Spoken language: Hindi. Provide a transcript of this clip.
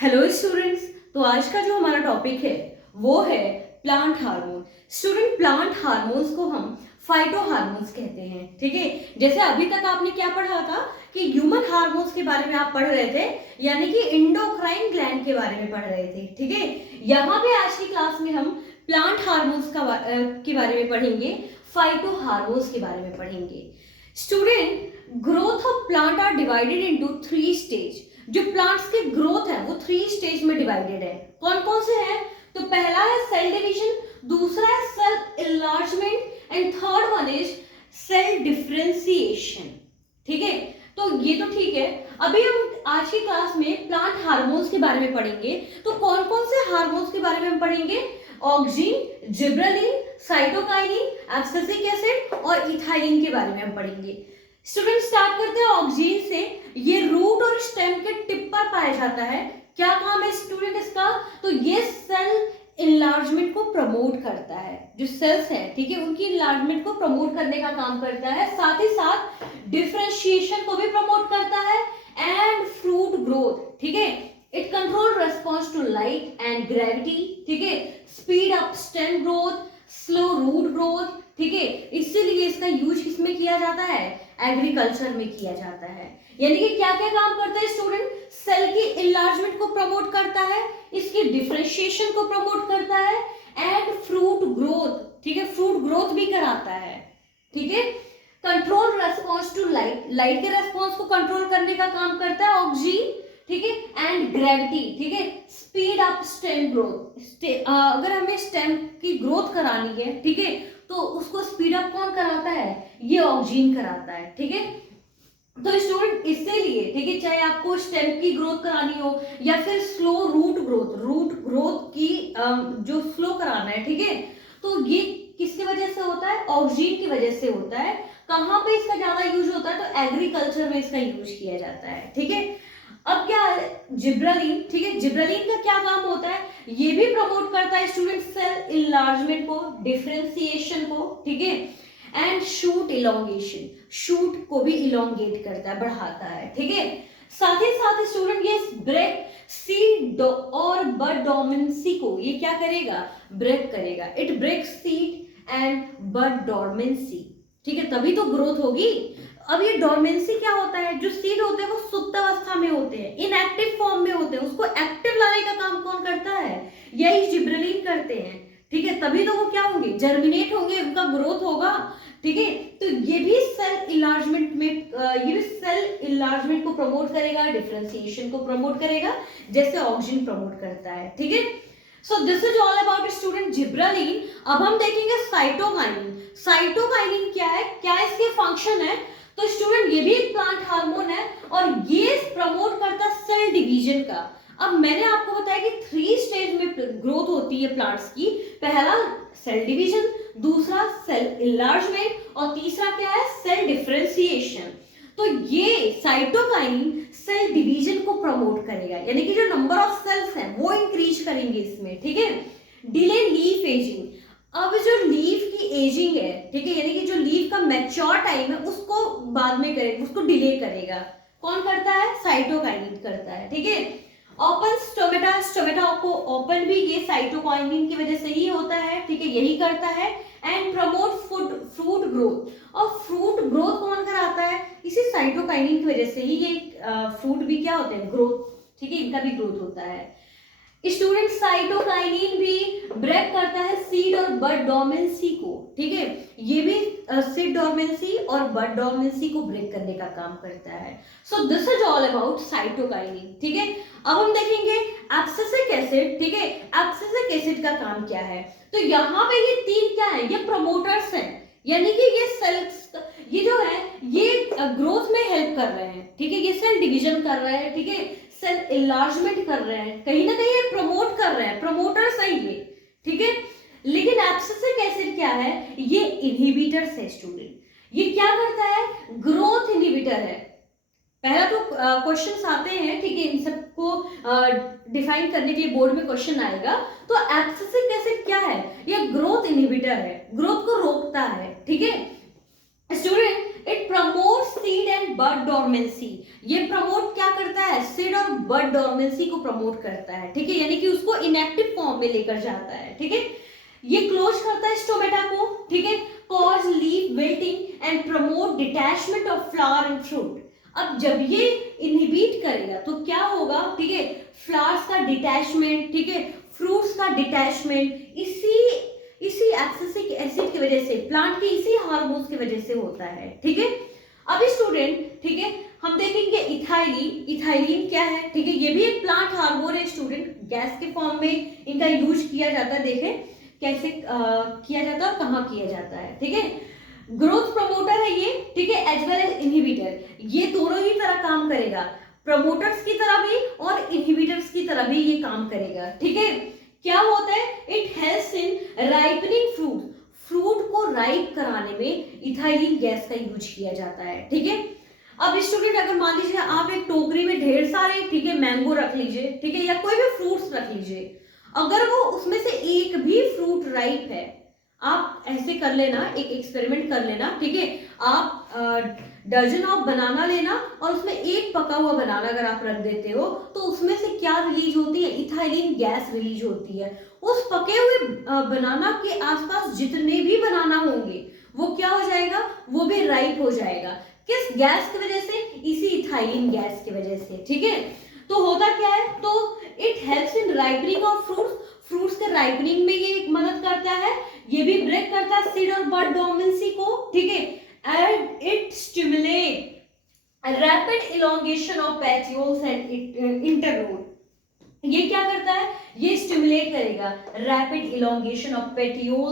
Hello students. तो आज का जो हमारा टॉपिक है वो है plant hormone. Student, plant hormones को हम फाइटो हार्मोन्स कहते हैं। ठीक है, जैसे अभी तक आपने क्या पढ़ा था कि ह्यूमन हार्मोन्स के बारे में आप पढ़ रहे थे, यानी कि इंडोक्राइन ग्लैंड के बारे में पढ़ रहे थे। ठीक है, यहाँ पे आज की क्लास में हम प्लांट हार्मोन्स के बारे में पढ़ेंगे, फाइटो हार्मोन्स के बारे में पढ़ेंगे। Student, growth of plant are divided into 3 stage. जो प्लांट्स की ग्रोथ है वो 3 स्टेज में डिवाइडेड है। कौन कौन से हैं? तो पहला है सेल डिवीजन, दूसरा है cell enlargement and third one is cell differentiation. ठीक है, तो ये तो ठीक है। अभी हम आज की क्लास में प्लांट हार्मोन्स के बारे में पढ़ेंगे। तो कौन कौन से हार्मोन्स के बारे में हम पढ़ेंगे? Auxin, gibberellin, cytokinin, abscisic acid और इथाइलिन के बारे में हम पढ़ेंगे। स्टूडेंट, स्टार्ट करते हैं ऑक्सिन से। ये रूट और स्टेम के टिप पर पाया जाता है। क्या काम है स्टूडेंट इसका? तो ये सेल इनलार्जमेंट को प्रमोट करता है। जो सेल्स है, ठीक है, उनकी इनलार्जमेंट को प्रमोट करने का काम करता है। साथ ही साथ डिफरेंशिएशन को भी प्रमोट करता है एंड फ्रूट ग्रोथ। ठीक है, it control response to light and gravity. ठीक है, speed up stem growth, slow root growth. ठीक है, इसीलिए इसका यूज किसमें किया जाता है? एग्रीकल्चर में किया जाता है। यानी कि क्या क्या काम करता है स्टूडेंट? सेल की इनलार्जमेंट को प्रमोट करता है, इसकी डिफरेंशिएशन को प्रमोट करता है एंड फ्रूट ग्रोथ। ठीक है, फ्रूट ग्रोथ भी कराता है। ठीक है, control response to light, light के रेस्पॉन्स को कंट्रोल करने का काम करता है ऑक्सीजन। ठीक है, एंड ग्रेविटी। ठीक है, स्पीड अप स्टेम ग्रोथ। अगर हमें स्टेम की ग्रोथ करानी है, ठीक है, तो उसको स्पीड अप कौन कराता है? ये ऑक्सीजन कराता है। ठीक है, तो स्टूडेंट इसीलिए, ठीक है, चाहे आपको स्टेम की ग्रोथ करानी हो या फिर स्लो रूट ग्रोथ की जो स्लो कराना है, ठीक है, तो ये किसकी वजह से होता है? ऑक्सीजन की वजह से होता है। कहाँ पे इसका ज्यादा यूज होता है? तो एग्रीकल्चर में इसका यूज किया जाता है। ठीक है, अब क्या है जिब्रेलिन? ठीक है, जिब्रेलिन का क्या काम होता है? ये भी प्रमोट करता है स्टूडेंट सेल इनलार्जमेंट को, डिफरेंशिएशन को। ठीक है, एंड शूट इलोंगेशन, शूट को भी इलोंगेट करता है, बढ़ाता है। ठीक है, साथ ही साथ स्टूडेंट ये ब्रेक सीड और बड डोर्मेंसी को ये क्या करेगा? ब्रेक करेगा। इट ब्रेक सीड एंड बड डोर्मेंसी। ठीक है, तभी तो ग्रोथ होगी। अब ये डोर्मेंसी क्या होता है? जो सीड होते हैं वो सुप्त अवस्था में होते हैं, इनएक्टिव फॉर्म में होते हैं, उसको एक्टिव लाने का काम कौन करता है? यही जिब्रेलिन करते हैं। ठीक है, तभी तो वो क्या होंगे? जर्मिनेट होंगे, उनका ग्रोथ होगा। ठीक है, तो ये भी सेल इनलार्जमेंट में ये भी सेल इनलार्जमेंट को प्रमोट करेगा, डिफरेंशिएशन को प्रमोट करेगा, जैसे ऑक्सीजन प्रमोट करता है। ठीक है, so this is all about student gibberellin. अब हम देखेंगे साइटोकाइनिन। साइटोकाइनिन क्या है, क्या इसके फंक्शन है? तो स्टूडेंट ये भी एक प्लांट हार्मोन है और ये प्रमोट करता है सेल डिवीजन का। अब मैंने आपको बताया कि 3 स्टेज में ग्रोथ होती है प्लांट्स की। पहला सेल डिवीजन, दूसरा सेल इनलार्जमेंट और तीसरा क्या है? Cell differentiation. तो ये साइटोकाइनिन सेल डिवीजन को प्रमोट करेगा, यानी कि जो नंबर ऑफ सेल्स हैं वो इंक्रीज करेंगे इसमें। ठीक है, डिले लीफ एजिंग। अब जो लीफ की एजिंग है, ठीक है, यानी कि जो लीफ का मैच्योर टाइम है उसको बाद में करेगा, उसको डिले करेगा। कौन करता है? साइटोकाइनिन करता है। ठीक है, ओपन स्टोमेटा, स्टोमेटा को ओपन भी ये साइटोकाइनिन की वजह से ही होता है। ठीक है, यही करता है। And promote fruit growth. और फ्रूट ग्रोथ कौन कराता है? इसी साइटोकाइनिन की वजह से ही ये फ्रूट भी क्या होते हैं? ग्रोथ। ठीक है, इनका भी ग्रोथ होता है। स्टूडेंट, साइटोकाइनिन भी ब्रेक करता है सीड और बड डोर्मेंसी को। ठीक है, ये भी सीड डोर्मेंसी और बड डोर्मेंसी को ब्रेक करने का काम करता है। So this is all about cytokinin. ठीक है, अब हम देखेंगे एब्सिसिक एसिड। ठीक है, एब्सिसिक एसिड का काम क्या है? तो यहाँ पे ये 3 क्या है? ये प्रमोटर्स हैं, यानी कि ये सेल्स, ये जो है ये ग्रोथ में हेल्प कर रहे हैं। ठीक है, ये सेल डिवीजन कर रहे हैं। ठीक है, सेल इनलार्जमेंट कर रहे हैं, कहीं ना कहीं ये प्रमोट कर रहे हैं, प्रमोटर्स है ये। ठीक है, लेकिन एब्सिसिक एसिड क्या है? ये इनहिबिटर्स है स्टूडेंट। ये क्या करता है? ग्रोथ इनहिबिटर है। पहला तो क्वेश्चंस आते हैं, ठीक है, इन सबको डिफाइन करने के लिए बोर्ड में क्वेश्चन आएगा। तो एब्सिसिक एसिड क्या है? ये ग्रोथ इनहिबिटर है, ग्रोथ को रोकता है। ठीक है student, it promote seed and bud dormancy. ये प्रमोट क्या करता है, सीड और बड डोरमेंसी को प्रमोट करता है, ठीक है, यानी कि उसको इनएक्टिव फॉर्म में लेकर जाता है, ठीक है। ये क्लोज करता है स्टोमेटा को, ठीक है, cause leaf wilting and promote detachment of flower and fruit. अब जब ये इनहिबिट करेगा तो क्या होगा, ठीक है, फ्लावर्स का डिटैचमेंट, ठीक है, फ्रूट्स का डिटैचमेंट इसी एब्सिसिक एसिड की वजह से, प्लांट के इसी हार्मोन्स की वजह से होता है, ठीक है। अभी स्टूडेंट, ठीक है, हम देखेंगे इथाइलिन। इथाइलिन क्या है, ठीक है, ये भी एक प्लांट हार्मोन है स्टूडेंट, गैस के फॉर्म में इनका यूज किया जाता है। देखें कैसे किया जाता है और कहाँ किया जाता है, ठीक है। ग्रोथ प्रमोटर है ये, ठीक है, एज वेल एज इनहिबिटर। ये दोनों ही तरह काम करेगा, प्रमोटर्स की तरह भी और इनहिबिटर्स की तरह भी ये काम करेगा, ठीक है। क्या होता है, it helps in ripening fruit. Fruit को राइप कराने में इथाइलिन गैस का यूज किया जाता है, ठीक है। अब स्टूडेंट अगर मान लीजिए आप एक टोकरी में ढेर सारे, ठीक है, मैंगो रख लीजिए, ठीक है, या कोई भी फ्रूट्स रख लीजिए, अगर वो उसमें से एक भी फ्रूट राइप है, आप ऐसे कर लेना, एक एक्सपेरिमेंट कर लेना, ठीक है, आप डजन ऑफ बनाना लेना और उसमें एक पका हुआ बनाना अगर आप रख देते हो तो उसमें से क्या रिलीज होती है, इथाइलिन गैस रिलीज होती है। उस पके हुए बनाना के आसपास जितने भी बनाना होंगे वो क्या हो जाएगा, वो भी राइप हो जाएगा। किस गैस की वजह से, इसी इथाइलिन गैस की वजह से, ठीक है। तो होता क्या है, तो it helps in ripening of fruits. Fruits के राइपनिंग में ये मदद करता है। ये भी ब्रेक करता है सीड और बड डोरमेंसी को, ठीक है। And it stimulate rapid elongation of petioles and internode. ये क्या करता है, ये स्टिमुलेट करेगा रैपिड इलोंगेशन ऑफ पेटियोल्स